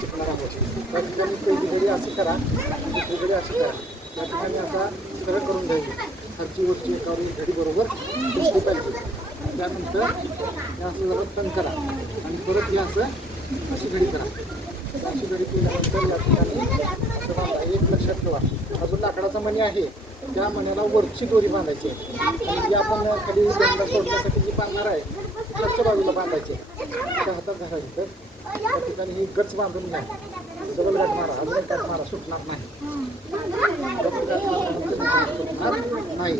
शिकणार आहोत. त्या ठिकाणी पहिली घडी अशी करा, दुसरी घडी अशी करा. त्या ठिकाणी आता सरळ करून घ्यायची. खालची वरची एकावरी घडी बरोबर दिसली पाहिजे. त्यानंतर हे असं जरा तण करा आणि परत हे असं अशी घडी करा. अशी घडी केल्यानंतर या ठिकाणी असं बांधा. एक लक्षात ठेवा, अजून लाकडाचा मणी आहे, त्या मण्याला वरची दोरी बांधायची आहे आणि जी आपण खाली गंगा सोडण्यासाठी जी बांधणार आहे खालच्या बाजूला बांधायची. त्या हातात धरायची. तर त्या ठिकाणी ही गच बांधून घ्या. डबल गाठ मारा, अजून एक गाठ मारा, सुटणार नाही. डबल गाठ मारल्यानंतर सुटणार नाही.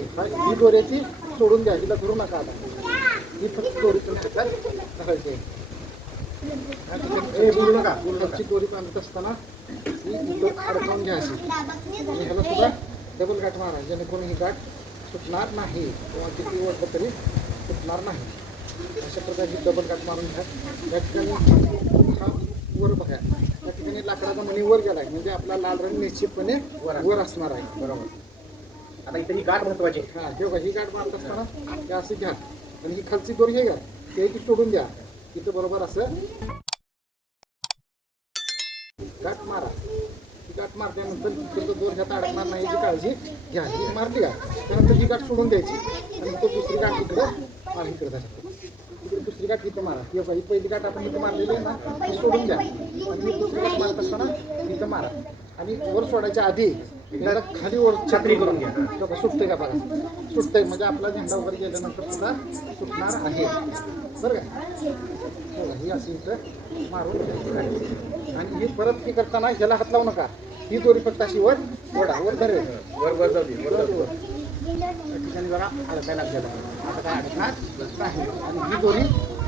ही दोऱ्याची सोडून द्या, हिला धरू नका. आता ही फक्त दोरी तुम्ही हातात धरायची आहे. खालची दोरी बांधत असताना ही इथं अडकवून घ्यायची आणि ह्याला सुद्धा डबल गाठ मारा, जेणेकरून ही गाठ सुटणार नाही किंवा किती वाटलं तरी सुटणार नाही. अशा प्रकारची डबल गाठ मारून घ्या. या ठिकाणी हा वर बघा, त्या ठिकाणी लाकडाचा मणी वर गेला आहे, म्हणजे आपला लाल रंग निश्चितपणे वर असणार आहे. बरोबर. आता इथे ही गाठ महत्वाची. हा ठेवा. ही गाठ मारत असताना ते असं घ्या आणि ही खालची दोरी हे घ्या, ते ती सोडून द्या. तिथं बरोबर असं गाठ मारा. ही गाठ मारल्यानंतर तिथं दोर ह्यात अडकणार नाही याची काळजी घ्या. ही मारली का त्यानंतर ही गाठ सोडून द्यायची आणि तो दुसरी गाठ इकडं मार, इकडे जायचं. इकडे दुसरी गाठ इथं मारा. ही पहिली गाठ आपण इथं मारलेली आहे ना, ती सोडून द्या आणि दुसरी गाठ मारत असताना इथं मारा आणि वर सोडायच्या आधी एकदा खाली वर छत्री करून घ्या. तेव्हा सुटते का बघा, सुटतंय म्हणजे आपला झेंडा वगैरे गेल्यानंतर सुद्धा सुटणार आहे. बरं का. ही अशी इथं मारून आणि ही परत ही करताना ह्याला हात लावू नका. ही दोरी फक्त अशी वर वडा, वर धरेल, वर वर जाऊ दे, वर जाऊ दे. वर. त्या ठिकाणी जरा अडकायला गेला, आता काय अडकणार नाही. आणि ही दोरी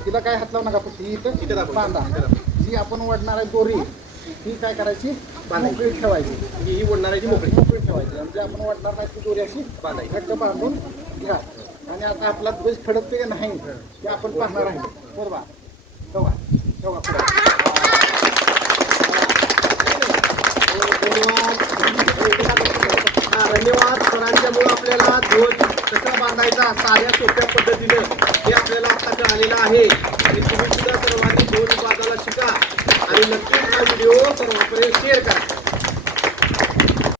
तिला काय हात लावू नका, फक्त ही इथं बांधा. जी आपण वडणार आहे दोरी ही काय करायची, मोकळी ठेवायची. ही ओढणाऱ्याची मोकळी ठेवायची. म्हणजे आपण वाटणार नाही ती दोरी अशी घट्ट बांधून घ्या. आणि आता आपला ध्वज फडकते का नाही ते आपण पाहणार आहे. बरोबर. ठेवा ठेवा. धन्यवाद. सरांच्यामुळे आपल्याला ध्वज कसा बांधायचा साध्या सोप्या पद्धतीनं हे आपल्याला आता कळालेलं आहे. आणि तुम्ही सुद्धा सर्वांनी ध्वज बांधायला शिका आणि नक्कीच हा व्हिडिओ सर्वांपर्यंत शेअर करा.